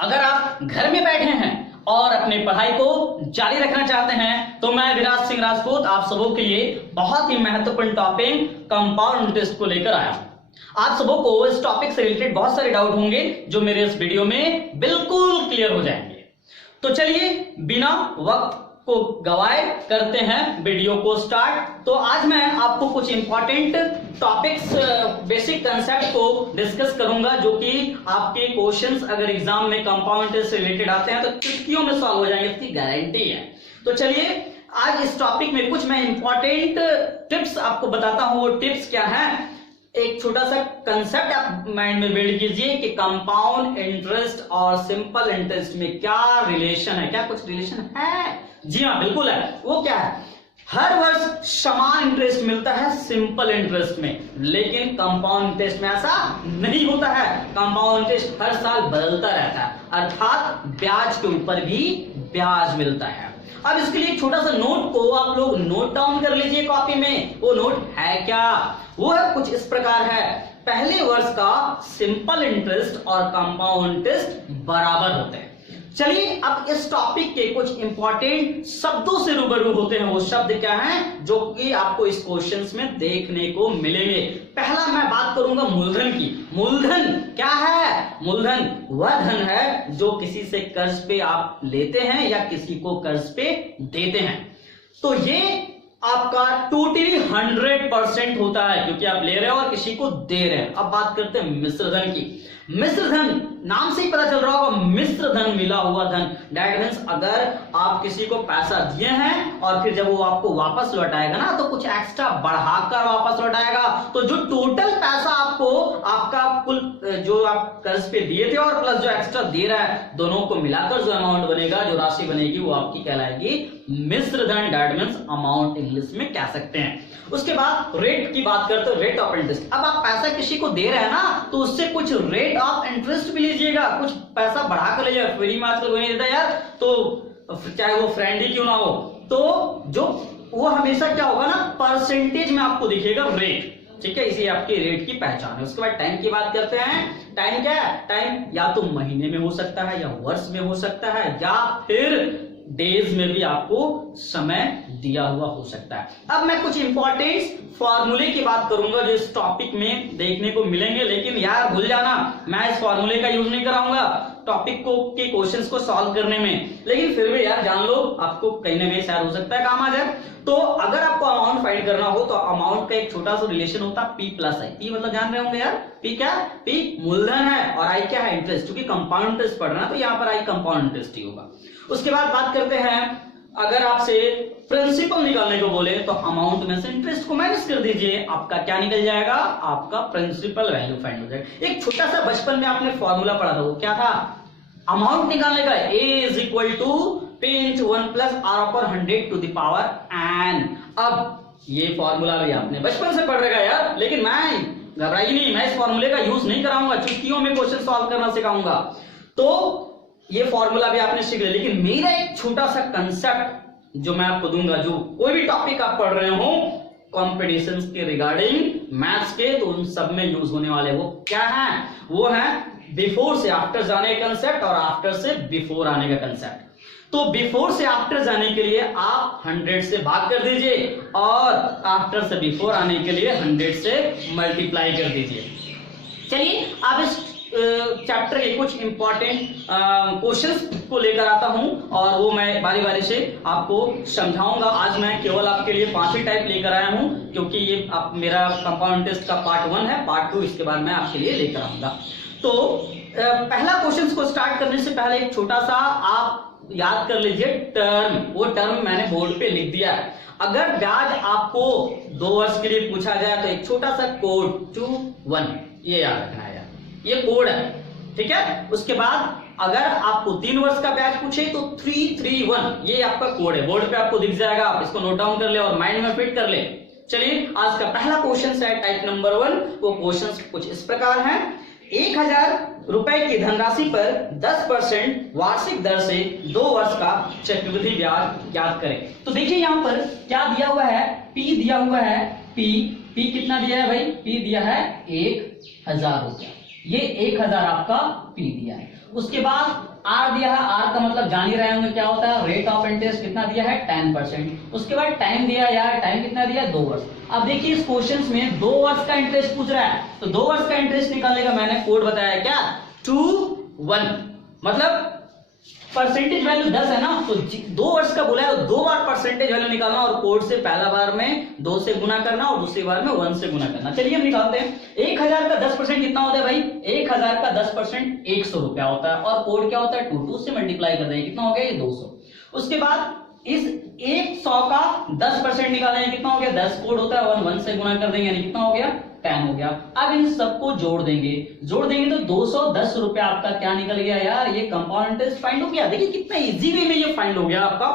अगर आप घर में बैठे हैं और अपनी पढ़ाई को जारी रखना चाहते हैं तो मैं विराज सिंह राजपूत आप सबों के लिए बहुत ही महत्वपूर्ण टॉपिक कंपाउंड इंटरेस्ट को लेकर आया हूं। आप सबों को इस टॉपिक से रिलेटेड बहुत सारे डाउट होंगे जो मेरे इस वीडियो में बिल्कुल क्लियर हो जाएंगे। तो चलिए बिना वक्त को गवाए करते हैं वीडियो को स्टार्ट। तो आज मैं आपको कुछ इंपॉर्टेंट टॉपिक्स बेसिक कंसेप्ट को डिस्कस करूंगा जो कि आपके क्वेश्चंस अगर एग्जाम में कंपाउंड इंटरेस्ट से रिलेटेड आते हैं तो चुटकियों में सॉल्व हो जाएंगे, इसकी गारंटी है। तो चलिए आज इस टॉपिक में कुछ मैं इंपॉर्टेंट टिप्स आपको बताता हूं। वो टिप्स क्या है, एक छोटा सा कंसेप्ट आप माइंड में बिल्ड कीजिए कि कंपाउंड इंटरेस्ट और सिंपल इंटरेस्ट में क्या रिलेशन है। क्या कुछ रिलेशन है? जी हाँ, बिल्कुल है। वो क्या है? हर वर्ष समान इंटरेस्ट मिलता है सिंपल इंटरेस्ट में, लेकिन कंपाउंड इंटरेस्ट में ऐसा नहीं होता है। कंपाउंड इंटरेस्ट हर साल बदलता रहता है, अर्थात ब्याज के ऊपर भी ब्याज मिलता है। अब इसके लिए एक छोटा सा नोट को आप लोग नोट डाउन कर लीजिए कॉपी में। वो नोट है क्या? वो है कुछ इस प्रकार है। पहले वर्ष का सिंपल इंटरेस्ट और कंपाउंड इंटरेस्ट बराबर होते हैं। चलिए अब इस टॉपिक के कुछ इंपॉर्टेंट शब्दों से रूबरू होते हैं। वो शब्द क्या हैं जो कि आपको इस क्वेश्चंस में देखने को मिलेंगे। पहला मैं बात करूंगा मूलधन की। मूलधन क्या है? मूलधन वह धन है जो किसी से कर्ज पे आप लेते हैं या किसी को कर्ज पे देते हैं। तो ये आपका टोटली 100% होता है क्योंकि आप ले रहे हो और किसी को दे रहे हैं। अब बात करते हैं मिश्र धन की। मिश्र धन नाम से ही पता चल रहा होगा, मिश्र धन, मिला हुआ धन। दैट मींस अगर आप किसी को पैसा दिए हैं और फिर जब वो आपको वापस लौटाएगा ना तो कुछ एक्स्ट्रा बढ़ाकर वापस लौटाएगा। तो जो टोटल पैसा आपको आपका कुल जो आप कर्ज पे दिए थे और प्लस जो एक्स्ट्रा दे रहा है, दोनों को मिलाकर जो अमाउंट बनेगा, जो राशि बनेगी, वो आपकी कहलाएगी मिश्र धन। दैट मींस अमाउंट इंग्लिश में कह सकते हैं। उसके बाद रेट की बात करते हैं, रेट ऑफ इंटरेस्ट। अब आप पैसा किसी को दे रहे हैं ना तो उससे कुछ रेट ऑफ इंटरेस्ट भी लीजिएगा, कुछ पैसा बढ़ा कर लीजिएगा। फ्री में आजकल कोई नहीं देता यार, तो चाहे वो फ्रेंड ही क्यों ना हो, तो जो वो हमेशा क्या होगा ना, परसेंटेज में आपको दिखेगा रेट। ठीक है, इसी आपकी रेट की पहचान है। उसके बाद टाइम की बात करते हैं। टाइम क्या है? टाइम या तो महीने में हो सकता है या वर्ष में हो सकता है या फिर डेज में भी आपको समय दिया हुआ हो सकता है। अब मैं कुछ इंपॉर्टेंट फॉर्मूले की बात करूंगा जो इस टॉपिक में देखने को मिलेंगे, लेकिन यार भूल जाना, मैं इस फॉर्मूले का यूज नहीं कराऊंगा टॉपिक को के क्वेश्चंस को सॉल्व करने में, लेकिन फिर भी यार जान लो, आपको कहीं ना कहीं शायद हो सकता है काम आ जाए। तो अगर आपको अमाउंट फाइंड करना हो तो अमाउंट का एक छोटा सा रिलेशन होता है P प्लस आई। P मतलब जान रहे होंगे यार, P क्या? P मूलधन है और I क्या है? इंटरेस्ट। क्योंकि कंपाउंड इंटरेस्ट पढ़ना है तो यहाँ पर I कंपाउंड इंटरेस्ट ही होगा। उसके बाद बात करते हैं, अगर आपसे प्रिंसिपल निकालने को बोले तो अमाउंट में से इंटरेस्ट को माइनस कर दीजिए, आपका क्या निकल जाएगा? आपका प्रिंसिपल वैल्यू फाइंड हो जाएगा। एक छोटा सा बचपन में आपने फॉर्मूला पढ़ा था, वो क्या था? अमाउंट निकालने का A is equal to P into 1 plus R upper 100 to the power n। अब ये फॉर्मूला भी आपने बचपन से पढ़ रखा है यार, लेकिन मैं घबराइए नहीं, मैं इस फॉर्मूले का यूज नहीं कराऊंगा, चुटकियों में क्वेश्चन सॉल्व करना सिखाऊंगा। तो ये फॉर्मूला भी आपने सीख लिया, लेकिन मेरा एक छोटा सा कंसेप्ट जो मैं आपको दूंगा, जो कोई भी टॉपिक आप पढ़ रहे हो कॉम्पिटिशंस के रिगार्डिंग मैथ्स के, तो उन सब में यूज होने वाले वो क्या है? वो है बिफोर से आफ्टर जाने का कंसेप्ट और आफ्टर से बिफोर आने का कंसेप्ट। तो बिफोर से आफ्टर जाने के लिए आप 100 से भाग कर दीजिए और आफ्टर से बिफोर आने के लिए 100 से मल्टीप्लाई कर दीजिए। चलिए अब इस चैप्टर के कुछ इंपॉर्टेंट क्वेश्चंस को लेकर आता हूं और वो मैं बारी बारी से आपको समझाऊंगा। आज मैं केवल आपके लिए 5 ही टाइप लेकर आया हूं क्योंकि ये आप मेरा कंपाउंड इंटरेस्ट का पार्ट 1 है, पार्ट 2 इसके बाद मैं आपके लिए लेकर आऊंगा। तो पहला क्वेश्चन को स्टार्ट करने से पहले एक छोटा सा आप याद कर लीजिए टर्म। वो टर्म मैंने बोर्ड पे लिख दिया है। अगर ब्याज आपको 2 वर्ष के लिए पूछा जाए तो एक छोटा सा कोड 2-1 ये याद रखना है, ये कोड है। ठीक है, उसके बाद अगर आपको 3 वर्ष का ब्याज पूछे तो 3-3-1 ये आपका कोड है, बोर्ड पे आपको दिख जाएगा, आप इसको नोट डाउन कर ले और माइंड में फिट कर ले। चलिए आज का पहला क्वेश्चन है टाइप नंबर 1। वो क्वेश्चन कुछ इस प्रकार है, 1000 रुपए की धनराशि पर 10% वार्षिक दर से 2 वर्ष का चक्रवृद्धि ब्याज ज्ञात करें। तो देखिए यहाँ पर क्या दिया हुआ है? P दिया हुआ है। P कितना दिया है भाई? P दिया है 1000 रुपया। ये 1000 आपका P दिया है उसके बाद आर दिया है, आर का मतलब जान ही रहे होंगे क्या होता है, रेट ऑफ इंटरेस्ट कितना दिया है 10%। उसके बाद टाइम दिया यार, टाइम कितना दिया 2 वर्ष। अब देखिए इस क्वेश्चन में 2 वर्ष का इंटरेस्ट पूछ रहा है, तो 2 वर्ष का इंटरेस्ट निकालने का मैंने कोड बताया क्या, 2 1, मतलब परसेंटेज वैल्यू 10 है ना, तो 2 वर्ष का बोला है तो 2 बार परसेंटेज वैल्यू निकालना और कोड से पहला बार में 2 से गुना करना और दूसरी बार में 1 से गुना करना। चलिए हम निकालते हैं। 1000 का 10% कितना होता है भाई, 1000 का 10% 100 रुपया होता है और कोड क्या होता है 2 से मल्टीप्लाई कर देंगे, कितना हो गया ये 200। उसके बाद इस 100 का 10% निकालेंगे, कितना हो गया 10, कोड होता है 1 से गुना कर देंगे यानी कितना हो गया 10 हो गया। अब इन सबको जोड़ देंगे तो 210 रुपया आपका क्या निकल गया यार, ये कंपाउंड इंटरेस्ट फाइंड हो गया। देखिए कितना इजी वे में ये फाइंड हो गया आपका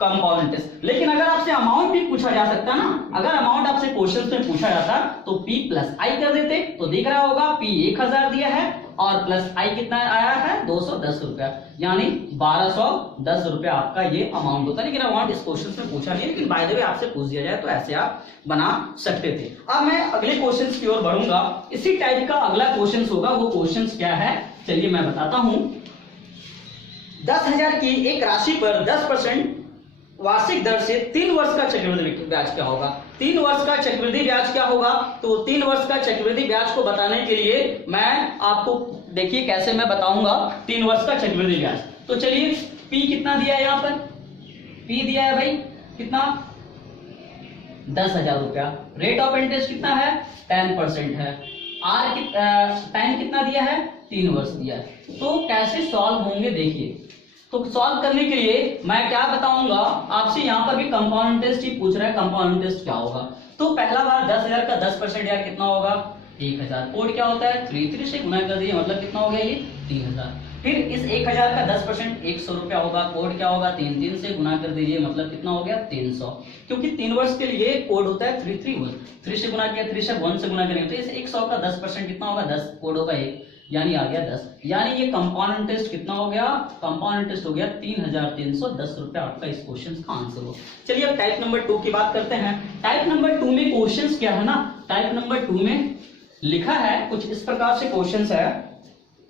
कंपाउंड इंटरेस्ट। लेकिन अगर आपसे अमाउंट भी पूछा जा सकता ना, अगर अमाउंट आपसे क्वेश्चन में पूछा जाता तो P प्लस आई कर देते, तो दिख रहा होगा P 1000 दिया है और प्लस आई कितना आया है 210 रुपया, यानी 1210 रुपया आपका ये अमाउंट होता है। लेकिन अमाउंट इस क्वेश्चन में पूछा नहीं, लेकिन बाय द वे आपसे पूछ दिया जाए तो ऐसे आप बना सकते थे। अब मैं अगले क्वेश्चन की ओर बढ़ूंगा। इसी टाइप का अगला क्वेश्चन होगा, वो क्वेश्चन क्या है चलिए मैं बताता हूं। 10,000 की एक राशि पर 10% वार्षिक दर से 3 वर्ष का चक्रवृद्धि ब्याज क्या होगा। 3 वर्ष का चक्रवृद्धि ब्याज क्या होगा, तो 3 वर्ष का चक्रवृद्धि ब्याज को बताने के लिए मैं आपको देखिए कैसे मैं बताऊंगा 3 वर्ष का चक्रवृद्धि ब्याज। तो चलिए P कितना दिया है, यहाँ पर P दिया है भाई कितना 10,000 रुपया, रेट ऑफ इंटरेस्ट कितना है 10% है, R टाइम कितना दिया है 3 वर्ष दिया है। तो कैसे सॉल्व होंगे देखिए। तो सॉल्व करने के लिए मैं क्या बताऊंगा आपसे, यहाँ पर भी कंपाउंड इंटरेस्ट ही पूछ रहा है, कंपाउंड इंटरेस्ट क्या होगा। तो पहला बार 10,000 का 10% यार कितना होगा 1000, कोड क्या होता है 3 से गुना कर दिए मतलब कितना हो गया ये 3000। फिर इस 1000 का 10% 100 रुपया होगा, कोड क्या होगा 3 से गुना कर दीजिए मतलब कितना हो गया 300, क्योंकि 3 वर्ष के लिए कोड होता है 331, 3 से गुना किया 3 से 1 से गुना करेंगे तो इस 100 का 10% कितना होगा 10, कोड होगा 1 यानी आ गया 10, यानी ये कंपाउंड इंटरेस्ट कितना हो गया, कंपाउंड इंटरेस्ट हो गया 3310 रुपया आपका इस क्वेश्चन का आंसर हो। चलिए अब टाइप नंबर 2 की बात करते हैं। टाइप नंबर 2 में क्वेश्चंस क्या है ना, टाइप नंबर 2 में लिखा है कुछ इस प्रकार से क्वेश्चंस है,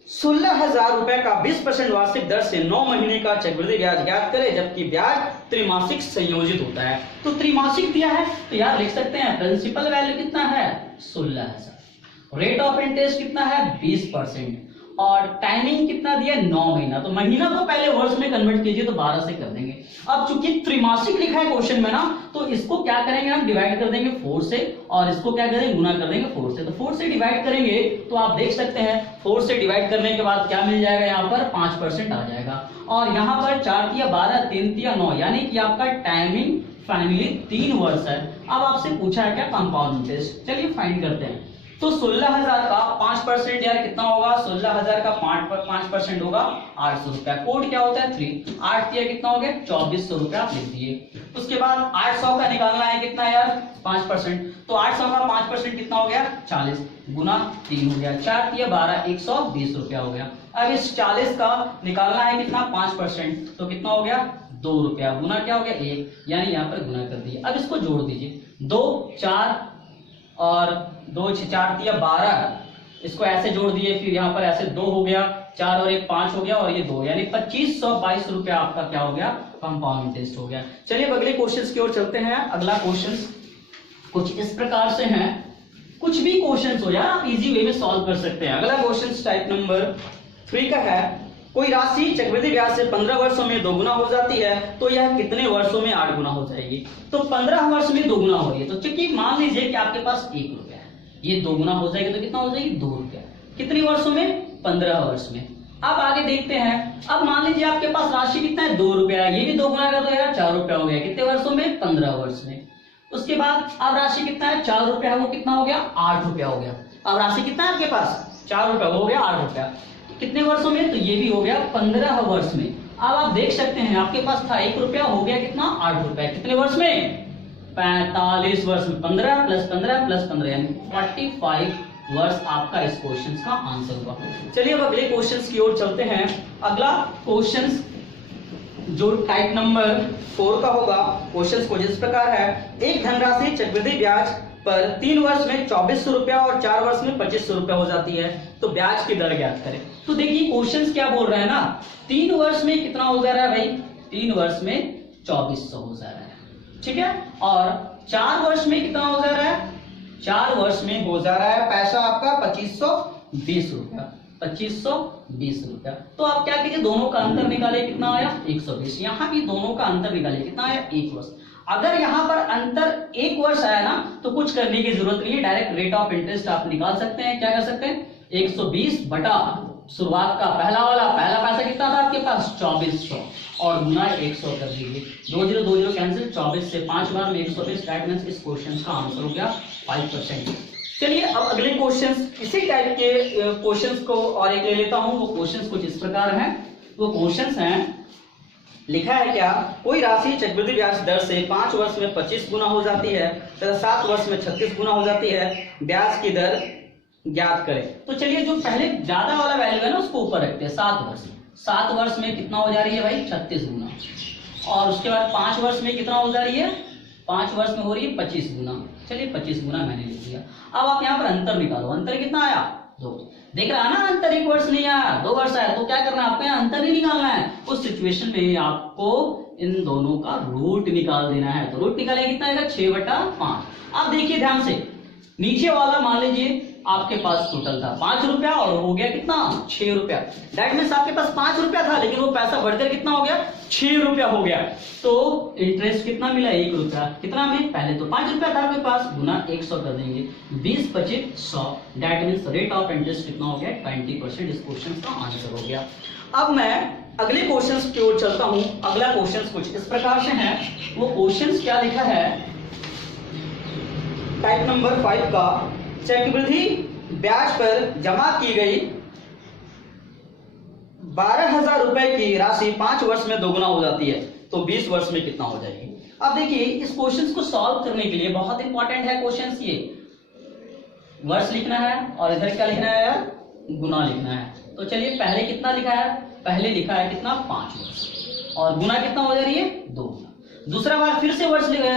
16,000 रुपए का 20% वार्षिक दर से 9 महीने का चक्रवृद्धि ब्याज ज्ञात करें, जबकि ब्याज त्रैमासिक संयोजित होता है। तो त्रैमासिक दिया है तो यार लिख सकते हैं प्रिंसिपल वैल्यू कितना है 16,000, रेट ऑफ इंटरेस्ट कितना है 20% और टाइमिंग कितना दिया 9 महीना। तो महीना को पहले वर्ष में कन्वर्ट कीजिए तो 12 से कर देंगे। अब चूंकि त्रैमासिक लिखा है क्वेश्चन में ना, तो इसको क्या करेंगे हम डिवाइड कर देंगे 4 से और इसको क्या करेंगे गुना कर देंगे 4 से। तो 4 से डिवाइड करेंगे तो आप देख सकते हैं 4 से डिवाइड करने के बाद क्या मिल जाएगा, यहाँ पर 5% आ जाएगा और यहाँ पर 4 तिया 12 3 तिया 9, यानी कि आपका टाइमिंग फाइनली 3 वर्ष है। अब आपसे पूछा है क्या कंपाउंड इंटरेस्ट, चलिए फाइंड करते हैं। तो 16,000 का 5% यार कितना होगा, 16,000 का 5% होगा 800 रुपया, कोड क्या होता है 3, 8 दिया कितना हो गया 2400 रुपया आप लिख दिए। उसके बाद 800 का निकालना है कितना यार 5%, तो 800 का 5% कितना हो गया 40 गुना 3 हो गया, 4 दिया 12 120 रुपया हो गया। अब इस 40 का निकालना है कितना 5%, तो कितना हो गया 2 रुपया, गुना क्या हो गया 1, यानी यहाँ पर गुना कर दिए। अब इसको जोड़ दीजिए 2 4 और 2 4 दिया 12, इसको ऐसे जोड़ दिए, फिर यहाँ पर ऐसे 2 हो गया, 4 और 1 5 हो गया और ये 2, यानी 2522 रुपया आपका क्या हो गया कंपाउंड इंटरेस्ट हो गया। चलिए अगले क्वेश्चन की ओर चलते हैं। अगला क्वेश्चन कुछ इस प्रकार से है, कुछ भी क्वेश्चन हो यार आप इजी वे में सॉल्व कर सकते हैं। अगला क्वेश्चन टाइप नंबर 3 का है, कोई राशि चक्रवृद्धि ब्याज से 15 वर्षों में 2 गुना हो जाती है तो यह कितने वर्षों में 8 गुना हो जाएगी। तो 15 वर्ष में 2 गुना हो रही है, तो चूंकि मान लीजिए कि आपके पास 1 रुपया है, ये 2 गुना हो जाएगी तो कितना हो जाएगी 2 रुपया, कितने वर्षों में 15 वर्ष में। अब आगे देखते हैं, अब मान लीजिए आपके पास राशि कितना है 2 रुपया, ये भी 2 गुना कर दो यार 4 रुपया हो गया, कितने वर्षों में 15 वर्ष में। उसके बाद अब राशि कितना है 4 रुपया है, वो कितना हो गया 8 रुपया हो गया। अब राशि कितना है आपके पास 4 रुपया, हो गया 8 रुपया, कितने वर्षों में, तो ये भी हो गया 15 वर्ष में। अब आप देख सकते हैं आपके पास था 1 रुपया, हो गया कितना 8 रुपया, कितने वर्ष में 45 वर्ष में, 15 प्लस 15 प्लस 15 यानी 45 वर्ष आपका इस क्वेश्चन का आंसर होगा। चलिए अब अगले क्वेश्चन की ओर चलते हैं। अगला क्वेश्चन जो टाइप नंबर 4 का होगा, क्वेश्चन कुछ इस प्रकार है, एक धनराशि चक्रवृद्धि ब्याज पर 3 वर्ष में 2400 रुपया और 4 वर्ष में 2500 रुपया हो जाती है। तो ब्याज की दर ज्ञात करें। तो देखिए क्वेश्चंस क्या बोल रहा है ना, 3 वर्ष में कितना हो जा रहा है भाई, 3 वर्ष में 2400 हो जा रहा है, ठीक है। और 4 वर्ष में कितना हो जा रहा है, 4 वर्ष में हो जा रहा है पैसा आपका 2520 रुपया, 2520 रुपया। तो आप क्या कीजिए, दोनों का अंतर निकाले, कितना आया 120। यहाँ भी दोनों का अंतर निकाले, कितना आया 1 वर्ष। अगर यहाँ पर अंतर 1 वर्ष आया ना तो कुछ करने की जरूरत नहीं है, डायरेक्ट रेट ऑफ इंटरेस्ट आप निकाल सकते हैं। क्या कर सकते हैं, 120 बटा शुरुआत का पहला पैसा कितना था आपके पास 2400 और गुना 100 कर दीजिए। 20 कैंसिल, 24 से 5 बार में 120। दैट मींस इस क्वेश्चन का आंसर हो गया 5%। चलिए अब अगले क्वेश्चंस, इसी टाइप के क्वेश्चंस को और एक ले लेता हूं। वो क्वेश्चंस कुछ इस प्रकार हैं। वो क्वेश्चंस हैं, लिखा है क्या, कोई राशि चक्रवृद्धि ब्याज दर से 5 वर्ष में 25 गुना हो जाती है तथा 7 वर्ष में 36 गुना हो जाती है, ब्याज की दर ज्ञात करें। तो चलिए जो पहले ज्यादा वाला वैल्यू है ना उसको ऊपर रखते हैं। 7 वर्ष में कितना हो जा रही है भाई 36 गुना, और उसके बाद 5 वर्ष में कितना हो जा रही है, 5 वर्ष में हो रही है 25 गुना। चलिए 25 गुना मैंने लिख दिया। अब आप यहाँ पर अंतर निकालो, अंतर कितना आया 2। देख रहा है ना, अंतर 1 वर्ष नहीं आया 2 वर्ष आया। तो क्या करना है आपको, यहाँ अंतर नहीं निकालना है, उस सिचुएशन में आपको इन दोनों का रूट निकाल देना है। तो रूट निकालेंगे कितना आएगा 6/5। अब देखिए ध्यान से, नीचे वाला मान लीजिए आपके पास टोटल था 5 रुपया और हो गया कितना 6 रुपया। दैट मीन्स आपके पास 5 रुपया था लेकिन वो पैसा बढ़कर कितना हो गया 6 रुपया हो गया। तो इंटरेस्ट कितना मिला 1 रुपया। कितना में, पहले तो 5 रुपया था आपके पास, गुना 100 कर देंगे, 20 25 100। That means rate of interest कितना हो गया 20%। इस क्वेश्चन का आंसर हो गया। अब मैं अगले क्वेश्चन की ओर चलता हूं। अगला क्वेश्चन कुछ इस प्रकार से है। वो क्वेश्चन क्या लिखा है, टाइप नंबर 5 का, चक्रवृद्धि ब्याज पर जमा की गई 12,000 रुपए की राशि 5 वर्ष में दोगुना हो जाती है तो 20 वर्ष में कितना हो जाएगी। अब देखिए इस क्वेश्चन को सॉल्व करने के लिए बहुत इंपॉर्टेंट है क्वेश्चन, ये वर्ष लिखना है और इधर क्या लिखना है यार, गुना लिखना है। तो चलिए पहले कितना लिखा है, पहले लिखा है कितना 5 वर्ष और गुना कितना हो जा रही है 2 गुना। दूसरा बार फिर से वर्ष लिखा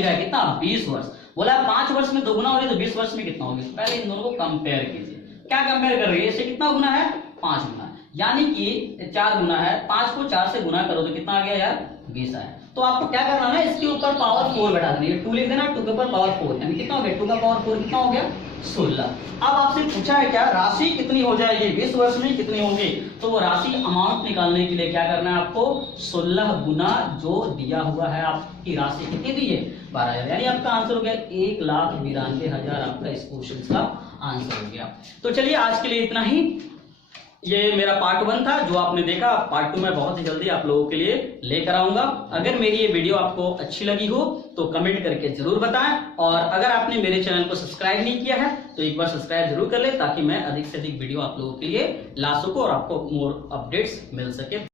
है कितना 20 वर्ष। बोला 5 वर्ष में 2 गुना हो रही है तो 20 वर्ष में कितना होगा। पहले इन दोनों को कंपेयर कीजिए। क्या कंपेयर कर रही है, इससे कितना गुना है 5 गुना, यानी कि 4 गुना है। 5 को 4 से गुना करो तो कितना आ गया यार 20 आया। तो आपको क्या करना है, इसके ऊपर पावर 4 बैठा देना, 2 लिख देना, 2 के ऊपर पावर 4 यानी कितना हो गया 2 का पावर 4 कितना हो गया 16। अब आपसे पूछा है क्या राशि कितनी हो जाएगी 20 वर्ष में कितनी होगी। तो वो राशि अमाउंट निकालने के लिए क्या करना है आपको, 16 गुना जो दिया हुआ है आपकी राशि कितनी दी है 12,000, यानी आपका आंसर हो गया 1,92,000। आपका इस क्वेश्चन का आंसर हो गया। तो चलिए आज के लिए इतना ही। ये मेरा पार्ट 1 था जो आपने देखा। पार्ट 2 मैं बहुत ही जल्दी आप लोगों के लिए लेकर आऊंगा। अगर मेरी ये वीडियो आपको अच्छी लगी हो तो कमेंट करके जरूर बताएं, और अगर आपने मेरे चैनल को सब्सक्राइब नहीं किया है तो एक बार सब्सक्राइब जरूर कर ले ताकि मैं अधिक से अधिक वीडियो आप लोगों के लिए ला सकूं और आपको मोर अपडेट्स मिल सके।